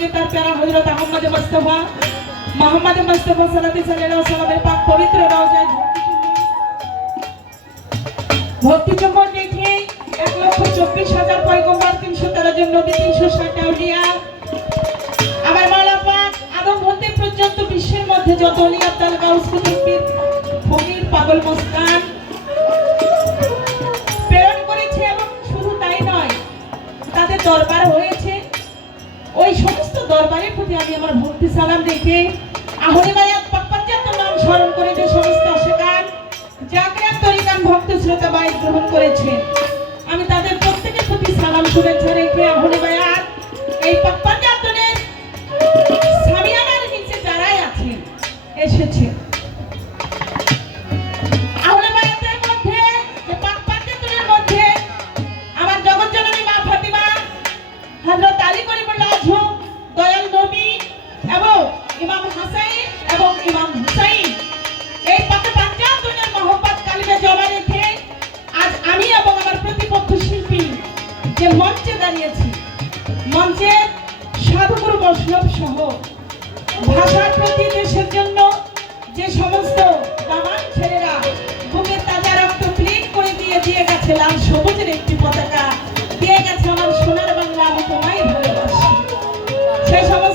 আগে তার প্যারা হজরত আহমদ মুস্তফা। মোহাম্মদ মুস্তফা সাল্লাল্লাহু আলাইহি ওয়াসাল্লামের পাক পবিত্র রওজায় ভক্তি চুম্বন রেখে এক লক্ষ চব্বিশ হাজার পয়গম্বর, তিনশো তেরো জন নবী, তিনশো ষাট আউলিয়া। আবার মাওলা পাক, আদম হতে পর্যন্ত বিশ্বের মধ্যে যত অলি আব্দাল গাউস কুতুবপীর ফকির পাগল মস্তান। প্রেরণ করেছে এবং শুধু তাই নয়, তাদের দরবার হয়েছে। ওই দরবারের প্রতি আমি আমার ভক্তি সালাম রেখে আহলে বায়াত পাপ্পাজাত নাম স্মরণ করে যে সমস্ত অশেকান জাগরান তরিকান ভক্ত শ্রোতা বাই গ্রহণ করেছে, আমি তাদের প্রত্যেকের প্রতি সালাম, শুভেচ্ছা রেখে আহলে বায়াত এই পাপ্পাজাতনের সামিয়ানার নিচে যারাই আছেন এসেছে সমস্ত করে দিয়ে দিয়ে গেছে লাল সবুজের একটি পতাকা। দিয়ে গেছে আমার সোনার বাংলা, আমি তোমায় ভালোবাসি। সেই সমস্ত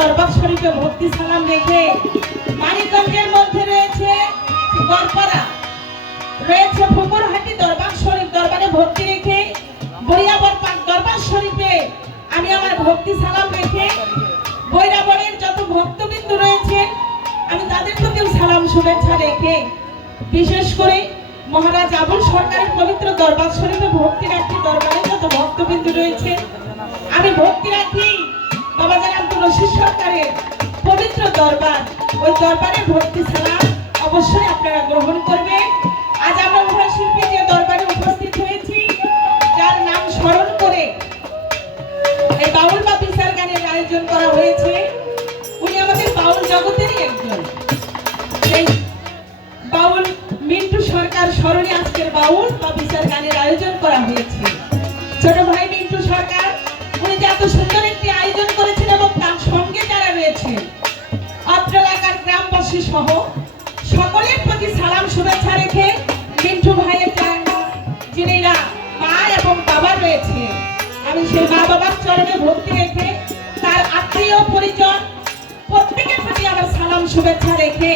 দরবার শরীফে ভক্তি সালাম রেখে মানিকগঞ্জের মধ্যে রয়েছে গড়পাড়া রয়েছে ফুকুরহাটি দরবার শরীফ দরবারে ভক্তি রেখে বরিয়াবর পাক দরবার শরীফে আমি আমার ভক্তি সালাম রেখে বৈরাবরের যত ভক্তবিন্দু রয়েছে, আমি তাদের প্রতিও সালাম শুভেচ্ছা রেখে বিশেষ করে মহারাজ আবুল সরকারের পবিত্র দরবার শরীফে ভক্তি রাখি দরবারে যত ভক্তবিন্দু রয়েছে দরবার। ওই দরবারের ভক্তি সালাম অবশ্যই আপনারা গ্রহণ করবেন। আজ আমরা উভয় শিল্পী যে দরবারে উপস্থিত হয়েছি, যার নাম স্মরণ করে এই বাউল বা বিচার গানের আয়োজন করা হয়েছে। উনি আমাদের বাউল জগতেরই একজন। সেই বাউল মিন্টু সরকার স্মরণে আজকের বাউল বা বিচার গানের আয়োজন করা হয়েছে। ছোট ভাই মিন্টু সরকার, উনি যে এত সুন্দর সহ সকলের প্রতি সালাম, শুভেচ্ছা রেখে মিন্টু ভাইয়ের জায়গা যিনিরা মা এবং বাবা রয়েছে। আমি সেই মা বাবার চরণে ভক্তি রেখে তার আত্মীয় পরিজন প্রত্যেকের প্রতি আমার সালাম, শুভেচ্ছা রেখে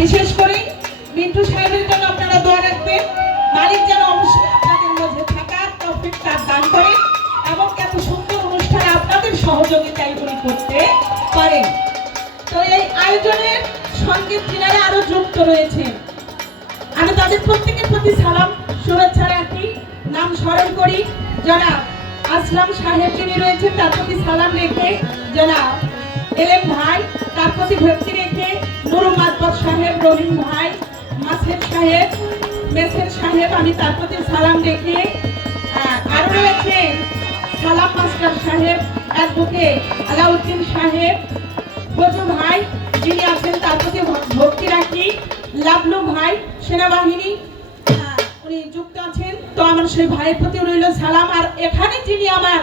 বিশেষ করে মিন্টু সাহেবের জন্য আপনারা দোয়া রাখবেন। মালিক যেন অবশ্যই আপনাদের মধ্যে থাকার তৌফিক তার দান করেন এবং এত সুন্দর অনুষ্ঠানে আপনাদের সহযোগিতায় উনি করতে পারেন। তো এই আয়োজনের সঙ্গে তিনারা আরও যুক্ত রয়েছেন আমি তাদের প্রত্যেকের প্রতি সালাম শুভেচ্ছা রাখি নাম স্মরণ করি। জনাব আসলাম সাহেব যিনি রয়েছেন তার প্রতি সালাম রেখে জনাব এলেম ভাই তার প্রতি ভক্তি রেখে নুরু মাতবর সাহেব রহিম ভাই মাসের সাহেব মেসের সাহেব আমি তার প্রতি সালাম রেখে আহ, আরও রয়েছে সালাম মাস্টার সাহেব অ্যাডভোকেট আলাউদ্দিন সাহেব ফজু ভাই যিনি আছেন তার প্রতি ভক্তি রাখি। লাবলু ভাই, সেনাবাহিনী উনি যুক্ত আছেন। তো আমার সেই ভাইয়ের প্রতি রইল সালাম। আর এখানে যিনি আমার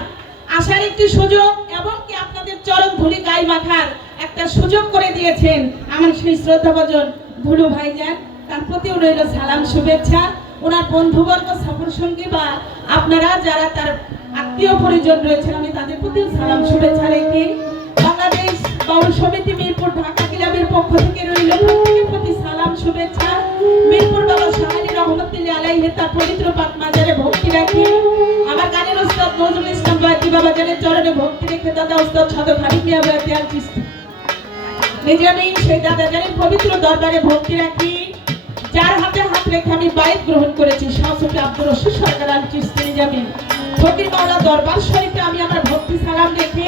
আসার একটি সুযোগ এবং কি আপনাদের চরম ধুলি গায়ে মাখার একটা সুযোগ করে দিয়েছেন, আমার সেই শ্রদ্ধাভজন ধুলু ভাইজান, তার প্রতিও রইল সালাম, শুভেচ্ছা। ওনার বন্ধুবর্গ সফর সঙ্গী বা আপনারা যারা তার আত্মীয় পরিজন রয়েছেন, আমি তাদের প্রতিও সালাম, শুভেচ্ছা রেখে। বাউল সমিতি মিরপুর ঢাকা ক্লাবের পক্ষ থেকে রইল প্রতি সালাম, শুভেচ্ছা। মিরপুর বাবা শাহানি রহমতুল্লাহ আলাইহি তার পবিত্র পাক মাজারে ভক্তি রাখি। আমার গানের উস্তাদ নজরুল ইসলাম বাকি বাবা জানের চরণে ভক্তি রেখে দাদা উস্তাদ সাধক হাবিব মিয়া আল চিস্তি। নিজে সেই দাদা জানের পবিত্র দরবারে ভক্তি রাখি। যার হাতে হাত রেখে আমি বাইক গ্রহণ করেছি শাহসুফি আব্দুর রশিদ সরকার আল চিস্তি নিজামি। ফকির মাওলা দরবার শরীফে আমি আমার ভক্তি সালাম রেখে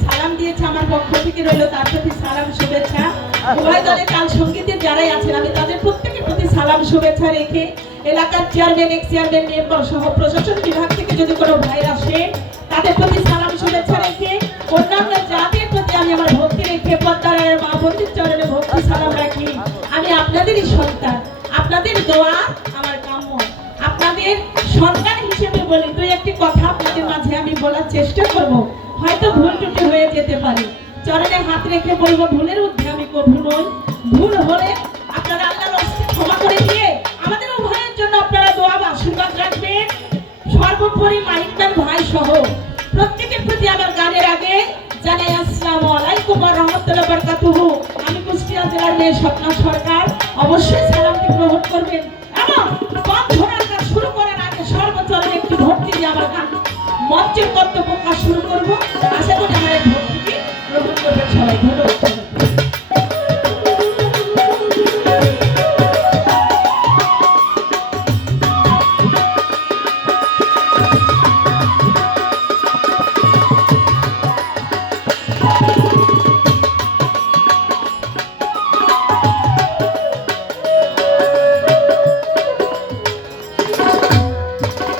দিয়েছে আমার পক্ষ থেকে রইল তার প্রতি সালাম, শুভেচ্ছা। উভয় দলে কাল সঙ্গীতের যারাই আছেন, আমি তাদের প্রত্যেকের প্রতি সালাম, শুভেচ্ছা রেখে এলাকার চেয়ারম্যান এক্স চেয়ারম্যান মেম্বার সহ প্রশাসন বিভাগ থেকে যদি কোনো ভাই আসে, তাদের প্রতি সালাম, শুভেচ্ছা রেখে অন্যান্য জাতির প্রতি আমি আমার ভক্তি রেখে পদ্মারায়ণের মা বন্দির চরণে ভক্তি সালাম রেখে বলব, ভুলের ঊর্ধ্বে আমি কভু নই ভুল হলে আপনারা ক্ষমা করে দিয়ে আমাদের উভয়ের জন্য আপনারা দোয়া বা আশীর্বাদ রাখবেন। সর্বোপরি ভাই সহ প্রত্যেকের প্রতি আমার গানের আগে জানাই আলাইকুম আমি কুষ্টিয়া জেলার মেয়ে সরকার। অবশ্যই সালামটি গ্রহণ করবেন। এবং কম ধরার কাজ শুরু করার আগে সর্বচরণে একটি ভক্তি দিয়ে আমার গান মঞ্চের কর্তব্য কাজ শুরু করব।